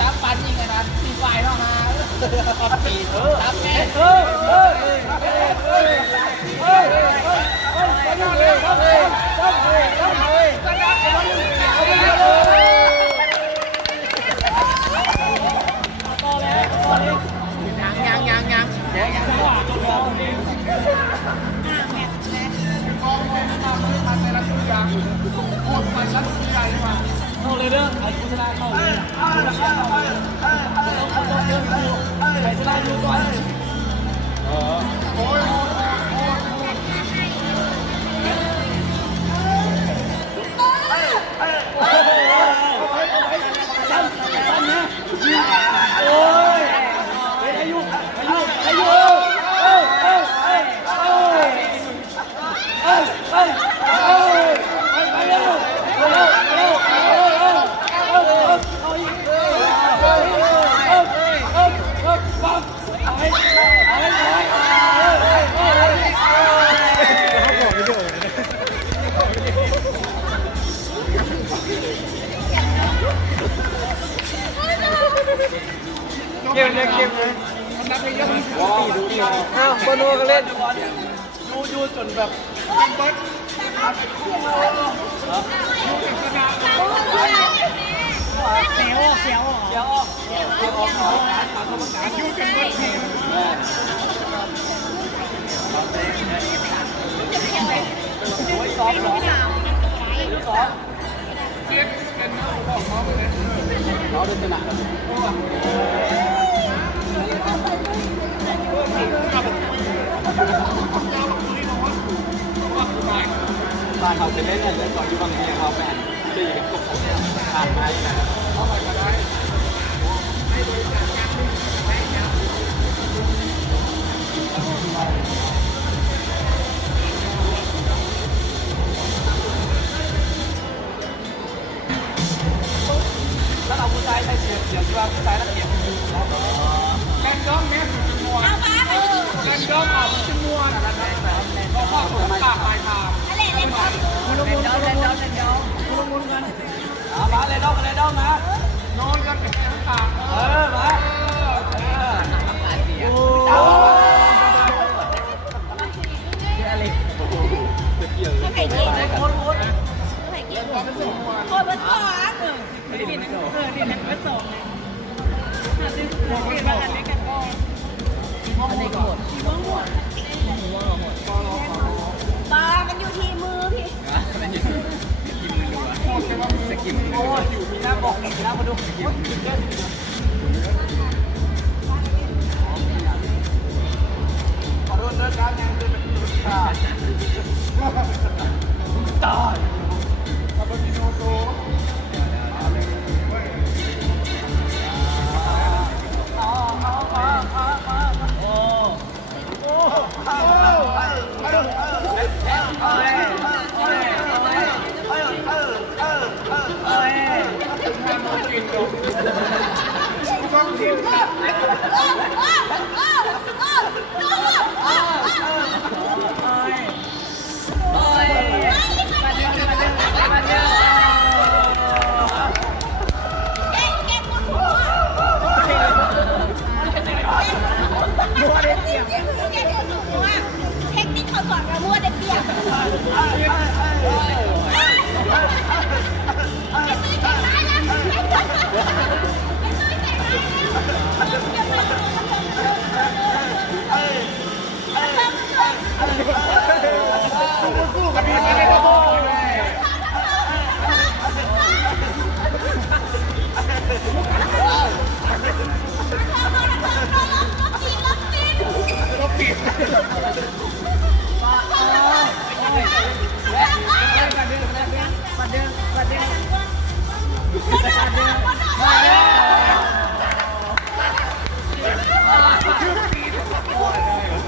ซับปันยิงไงนะตีไฟเนาะฮะตีซับแม่เข้าเลยเด้อไอ้กุศลาเข้าเลยไอ้กุศลาอยู่ก่อนสั้นนะโอ้ยอายุเกมเลยมันนับไปเยอะอ้าวบอลนัวกันเล่นดูจนแบบเบิร์ดเสียวยูเป็นบอลทีมสองเสียกันเอาบอกน้องไปเลยน้องเดินชนะบ้านเขาจะเล่นเล่นก่อนอยู่บางทีเขาแฟนจะอยู่เป็นกลุ่มผ่านมาอย่างนั้นเข้าไปก็ได้แล้วเราผู้ชายใช้เสียงที่ว่าผู้ชายนักเขียนแรงด้อมเนี่ยคือมัวแรงด้อมออกคือมัวก็ข้อถูกปากปลายทางมุนกันมาเลยด้อมนะนอนกันเป็นปากมาโอ้ไข่เจียวไข่เจียวคนผสมไม่ได้ดินดินนั้นผสมเลยหาซื้อเปลี่ยนมาอันนี้กันก็หมดปลามันอยู่ที่มือพี่มันอยู่ที่มือดูสกิมโอ้อยู่มีหน้าบอกหน้ามาดูสกิมขอโทษนะการงานจะเป็นตุลาตายคาร์บอนิโนโต อ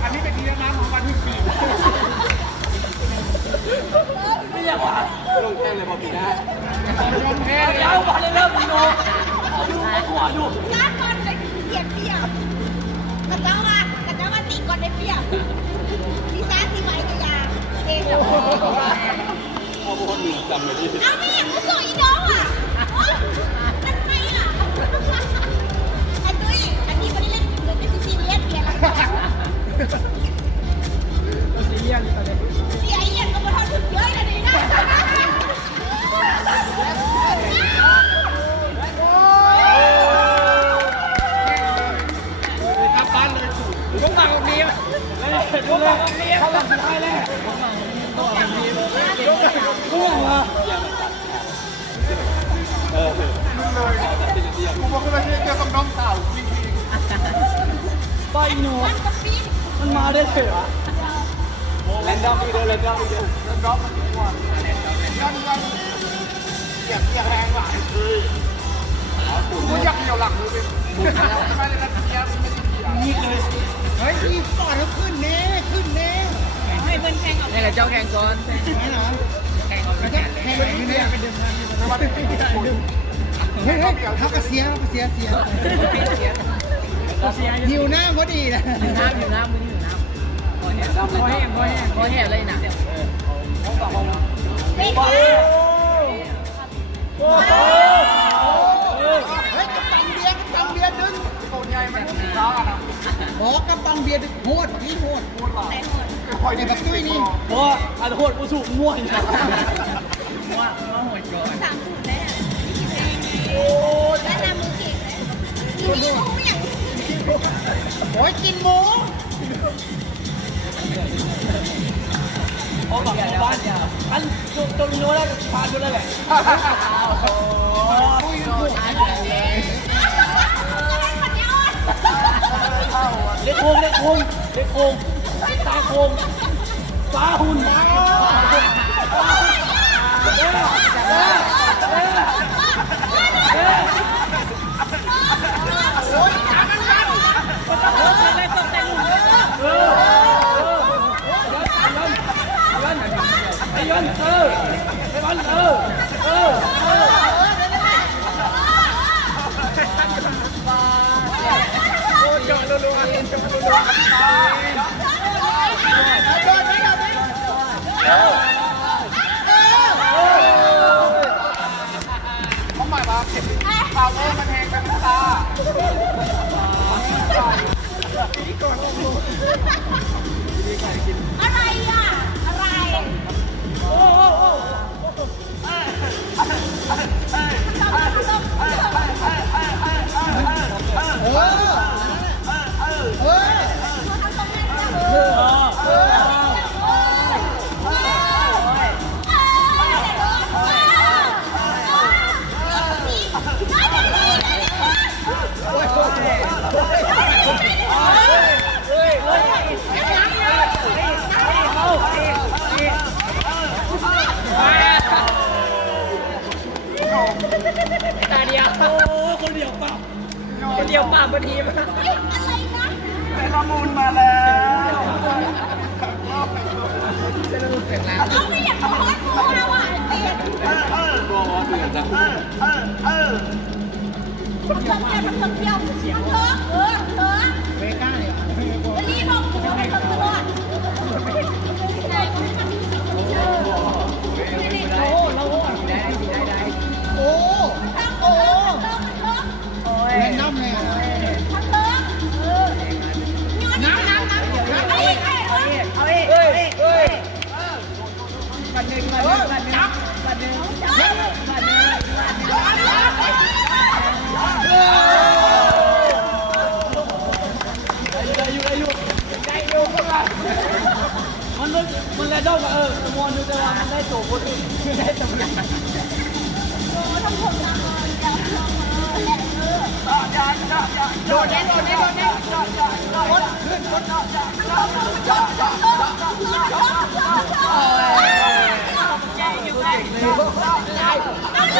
ันนี้เป็นทีละน้ำของวันที่สี่ไม่อยากว่าลงแข่งเลยพอปีหน้ายอมแพ้เลยเอาบอลเลยเริ่มดีโน่ดูหัวดูลากก่อนได้เสียเปรียบกระเจ้ามาตีก่อนได้เปรียบพี่ซ่าทีไว้กระยาเองเหรอเอาพวกหนึ่งจำเลยดิเอาไม่อยากมาส่งอีน้องอ่ะนั่นไงอ่ะไอ้ตุ้ยอันนี้ไม่ได้เล่นเหมือนเป็นซีเรียสเปลี่ยนแล้วซีเรียสตอนนี้เสียเอียนก็มาทำถึงเยอะเลยนี่นะทับบ้านเลยลูกหมากตรงนี้ลูกหมากตรงนี้เขาหลังสุดท้ายแล้วลูกหมากกูบอกว่าไม่ใช่เกี่ยวกับน้องสาวจริงๆไปหนูมันมาได้เถอะแรนดอมอีกเดียวแรนดอมอีกเดียวแรนดอมมันดีกว่ายันเสียงแรงกว่ากูอยากเกี่ยวหลังมือเป็นไม่ได้นะเสียไม่ได้เกี่ยวนี่เลยเฮ้ยนี่ก่อนแล้วขึ้นเน่ให้เพื่อนแข่งออกนี่แหละเจ้าแข่งก่อนไม่หรอแข่งก่อนแข่งอยู่เนี่ยเป็นเดือนเฮ้ยเขาก็เสียหิวน้ำพอดีนะหิวน้ำพอแห้งเลยนะเฮ้ยกำปังเบียร์ดึงโคนใหญ่มันช้านะบอกกำปังเบียร์ดึงโหดคอยในแบบตุ้ยนี่เพราะอันโหดกูสูบม่วงนะว่าโหดก่อน30ได้โอ้แล้วนำมือเก่งเลยกินหมูอย่างโอ้ยกินหมูโอ้บอกบ้านเนี่ยอันจนโน้แล้วพาดูเลยแหละโอ้ยหมูหายไปเลยเล็กโค้งตาโค้งฟ้าหุ่นเขาหมายว่าเข็มเท้ามันแทงไปเป็นตาอะไรอ่ะอะไรตาเดียวคนเดียวเปล่าบนทีมอะไรนะเป็นข้อมูลมาแล้วเอาไม่อยากขอตัวว่ะเสียบอกว่าเปลี่ยนจังมันเที่ยวเวก้าเนี่ยรีบบอกตัวไปตัวแนะนำเลยน้ำบันหนึ่งมันแลดอกมวนดูแต่ว่ามันได้โจบคนอื่นคือได้ตำแหน่งโดนนี่ขึ้นอยู่ใกล้ เ